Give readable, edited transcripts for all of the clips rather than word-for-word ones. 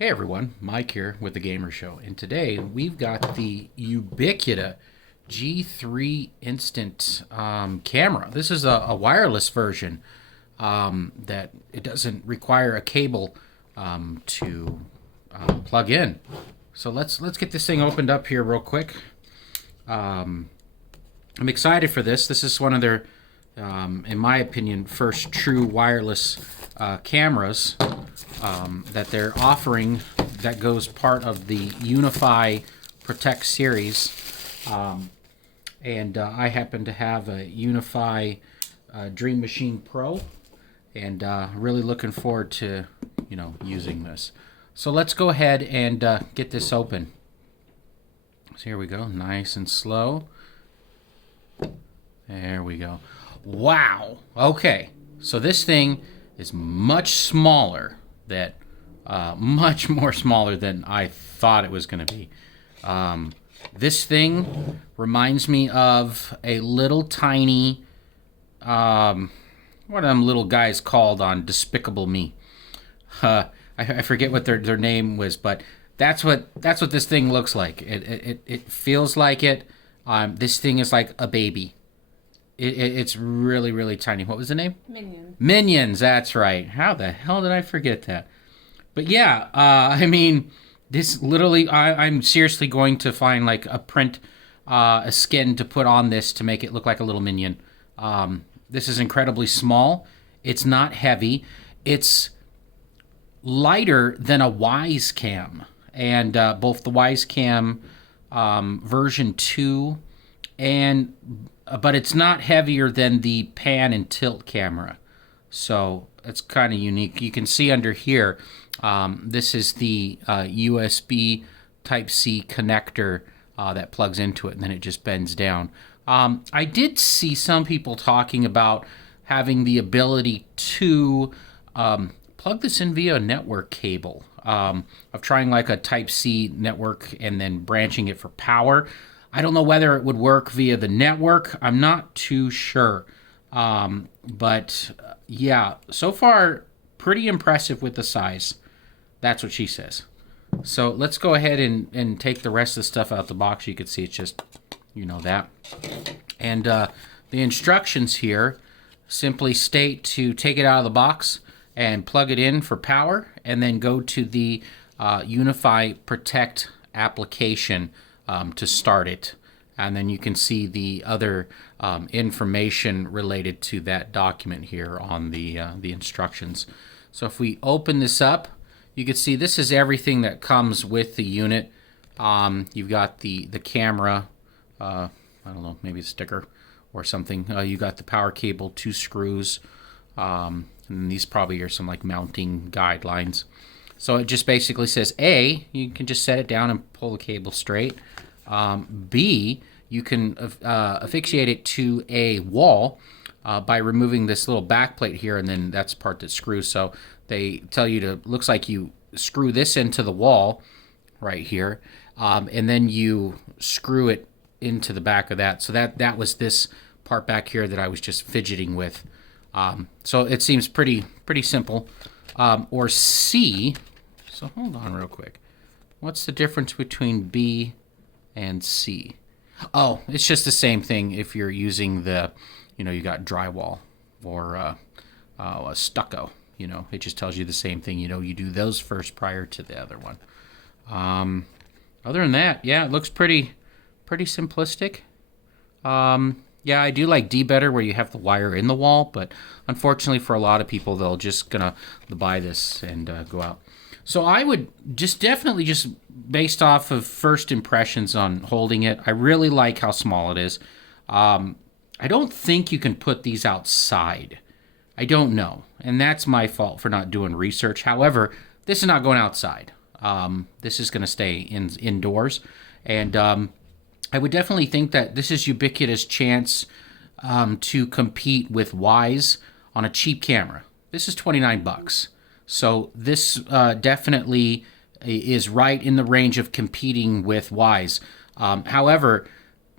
Hey everyone, Mike here with the Gamer Show, and today we've got the ubiquitous G3 Instant camera. This is a wireless version that it doesn't require a cable to plug in. So let's get this thing opened up here real quick. I'm excited for this. This is one of their, in my opinion, first true wireless cameras that they're offering that goes part of the UniFi Protect series. And I happen to have a UniFi Dream Machine Pro, and really looking forward to, using this. So let's go ahead and get this open. So here we go, nice and slow. There we go. Wow. Okay. So this thing is much smaller. Much more smaller than I thought it was going to be. This thing reminds me of a little tiny, what are them little guys called on Despicable Me? I forget what their name was, but that's what this thing looks like. It feels like it. This thing is like a baby. It's really, really tiny. What was the name? Minions. Minions, that's right. How the hell did I forget that? But yeah, I mean, this literally, I'm seriously going to find like a skin to put on this to make it look like a little minion. This is incredibly small. It's not heavy. It's lighter than a Wise Cam. And both the Wise Cam version 2 but it's not heavier than the pan and tilt camera. So it's kind of unique. You can see under here, this is the USB Type-C connector that plugs into it, and then it just bends down. I did see some people talking about having the ability to plug this in via a network cable, of trying like a Type-C network and then branching it for power. I don't know whether it would work via the network. I'm not too sure. But yeah, so far, pretty impressive with the size. That's what she says. So let's go ahead and take the rest of the stuff out the box. You can see it's just, that. And the instructions here simply state to take it out of the box and plug it in for power, and then go to the UniFi Protect application to start it. And then you can see the other information related to that document here on the instructions. So if we open this up, you can see this is everything that comes with the unit. You've got the camera, I don't know, maybe a sticker or something. You got the power cable, 2 screws, and these probably are some like mounting guidelines. So it just basically says A, you can just set it down and pull the cable straight. B, you can affixate it to a wall by removing this little back plate here, and then that's the part that screws. So they tell you to, looks like you screw this into the wall right here, and then you screw it into the back of that. So that was this part back here that I was just fidgeting with. So it seems pretty simple. Or C, so hold on real quick. What's the difference between B and C? Oh, it's just the same thing if you're using the, you got drywall or a stucco. It just tells you the same thing. You do those first prior to the other one. Other than that, yeah, it looks pretty simplistic. Yeah, I do like D better where you have the wire in the wall, but unfortunately for a lot of people, they'll just gonna buy this and go out. So I would definitely based off of first impressions on holding it, I really like how small it is. I don't think you can put these outside. I don't know. And that's my fault for not doing research. However, this is not going outside. This is going to stay indoors. And I would definitely think that this is ubiquitous chance to compete with Wise on a cheap camera. This is $29. So this definitely is right in the range of competing with Wise. However,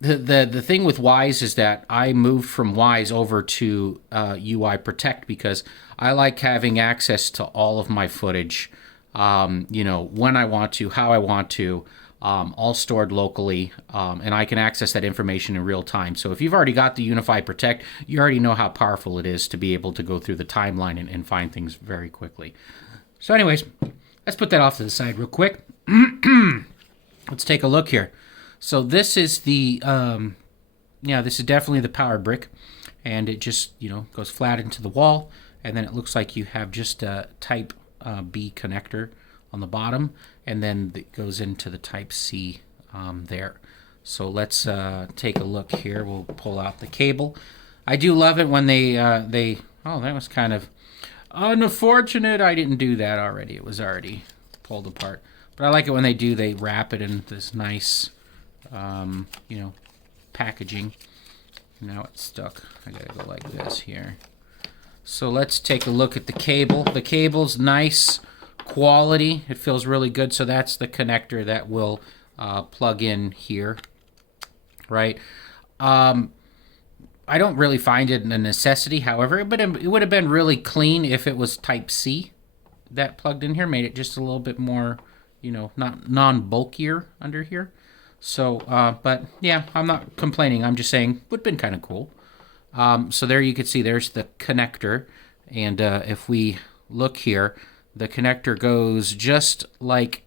the thing with Wise is that I moved from Wise over to UI Protect because I like having access to all of my footage you know, when I want to, how I want to, all stored locally, and I can access that information in real time. So if you've already got the UniFi Protect, you already know how powerful it is to be able to go through the timeline and find things very quickly. So anyways, let's put that off to the side real quick. Let's take a look here. So this is the, yeah, this is definitely the power brick, and it just, you know, goes flat into the wall, and then it looks like you have just a type B connector on the bottom, and then it goes into the type C there. So let's take a look here. We'll pull out the cable. I do love it when they oh, that was kind of unfortunate. I didn't do that already. It was already pulled apart. But I like it when they wrap it in this nice, you know, packaging. Now it's stuck. I gotta go like this here. So let's take a look at the cable. The cable's nice quality. It feels really good. So that's the connector that will plug in here, right? I don't really find it a necessity. However, it would have been really clean if it was Type C that plugged in here. Made it just a little bit more, you know, not non-bulkier under here. So, but yeah, I'm not complaining. I'm just saying would have been kind of cool. So there you can see there's the connector. And if we look here, the connector goes just like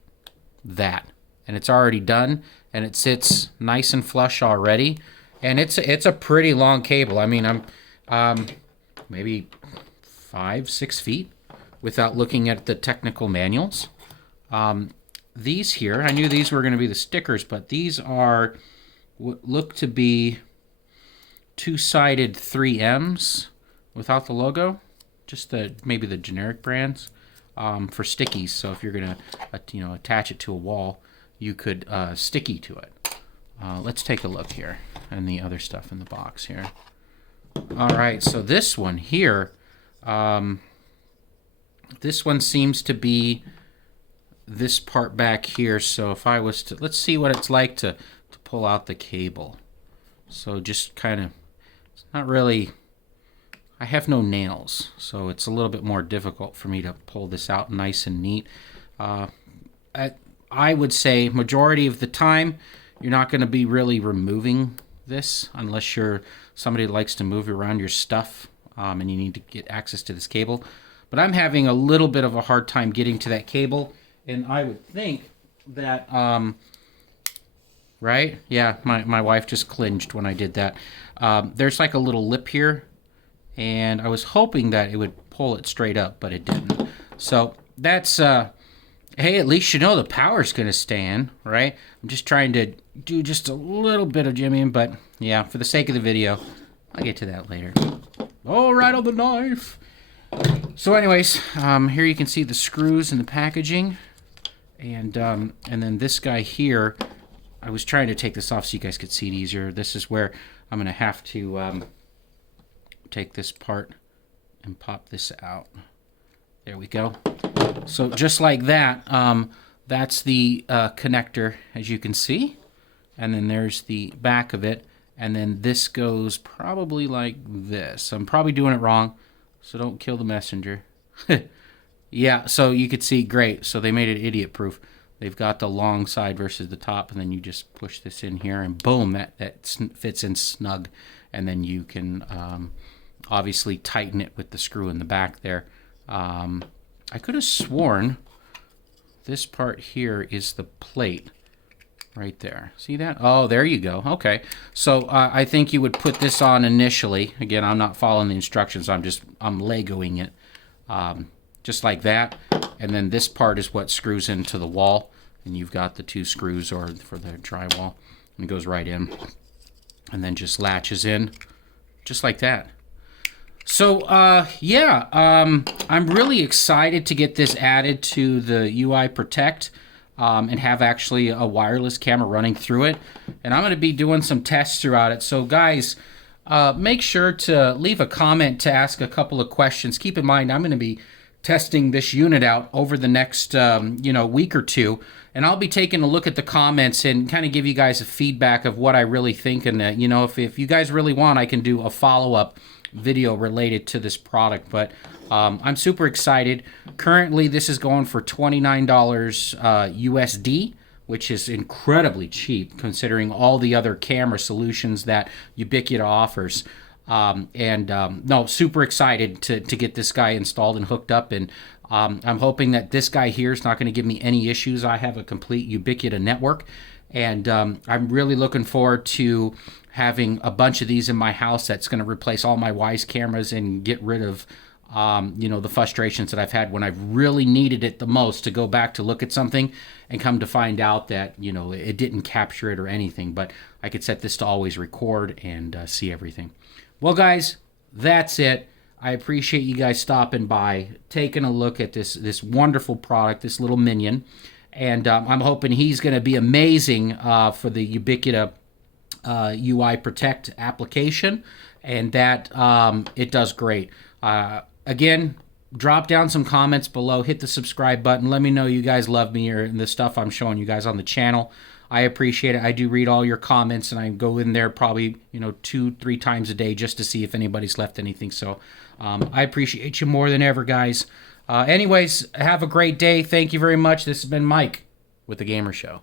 that. And it's already done. And it sits nice and flush already. And it's a pretty long cable. I mean, I'm maybe 5-6 feet without looking at the technical manuals. These here, I knew these were going to be the stickers, but these are what look to be two-sided 3Ms without the logo, just maybe the generic brands for stickies. So if you're going to you know, attach it to a wall, you could sticky to it. Let's take a look here and the other stuff in the box here. All right, so this one here, this one seems to be this part back here. So if I was to, let's see what it's like to pull out the cable. So just kind of, it's not really, I have no nails, so it's a little bit more difficult for me to pull this out nice and neat. I would say majority of the time, you're not going to be really removing this unless you're somebody that likes to move around your stuff and you need to get access to this cable. But I'm having a little bit of a hard time getting to that cable. And I would think that, right? Yeah, my wife just clinched when I did that. There's like a little lip here, and I was hoping that it would pull it straight up, but it didn't. So that's, hey, at least you know the power's going to stay in, right? I'm just trying to do just a little bit of jimmying, but yeah, for the sake of the video, I'll get to that later. Oh, right on the knife. So anyways, here you can see the screws and the packaging. And then this guy here, I was trying to take this off so you guys could see it easier. This is where I'm going to have to take this part and pop this out. There we go. So just like that, that's the connector, as you can see. And then there's the back of it. And then this goes probably like this. I'm probably doing it wrong, so don't kill the messenger. Yeah, so you could see, great. So they made it idiot-proof. They've got the long side versus the top, and then you just push this in here, and boom, that fits in snug. And then you can obviously tighten it with the screw in the back there. I could have sworn this part here is the plate right there. See that? Oh, there you go. Okay. So I think you would put this on initially. Again, I'm not following the instructions. I'm Legoing it. Just like that, and then this part is what screws into the wall, and you've got the two screws or for the drywall, and it goes right in, and then just latches in, just like that. So yeah, I'm really excited to get this added to the UI Protect and have actually a wireless camera running through it, and I'm going to be doing some tests throughout it. So guys, make sure to leave a comment to ask a couple of questions. Keep in mind, I'm going to be testing this unit out over the next week or two, and I'll be taking a look at the comments and kind of give you guys a feedback of what I really think. And if you guys really want, I can do a follow-up video related to this product, but I'm super excited. Currently, this is going for $29 USD, which is incredibly cheap considering all the other camera solutions that Ubiquita offers. No, super excited to get this guy installed and hooked up, and I'm hoping that this guy here is not going to give me any issues. I have a complete Ubiquita network, and I'm really looking forward to having a bunch of these in my house. That's going to replace all my Wise cameras and get rid of the frustrations that I've had when I've really needed it the most to go back to look at something and come to find out that, it didn't capture it or anything. But I could set this to always record and see everything. Well, guys, that's it. I appreciate you guys stopping by, taking a look at this wonderful product, this little minion. And I'm hoping he's going to be amazing for the Ubiquita UI Protect application, and that it does great. Again, drop down some comments below, hit the subscribe button, let me know you guys love me or the stuff I'm showing you guys on the channel. I appreciate it. I do read all your comments, and I go in there probably 2-3 times a day just to see if anybody's left anything. So I appreciate you more than ever, guys. Anyways, have a great day. Thank you very much. This has been Mike with The Gamer Show.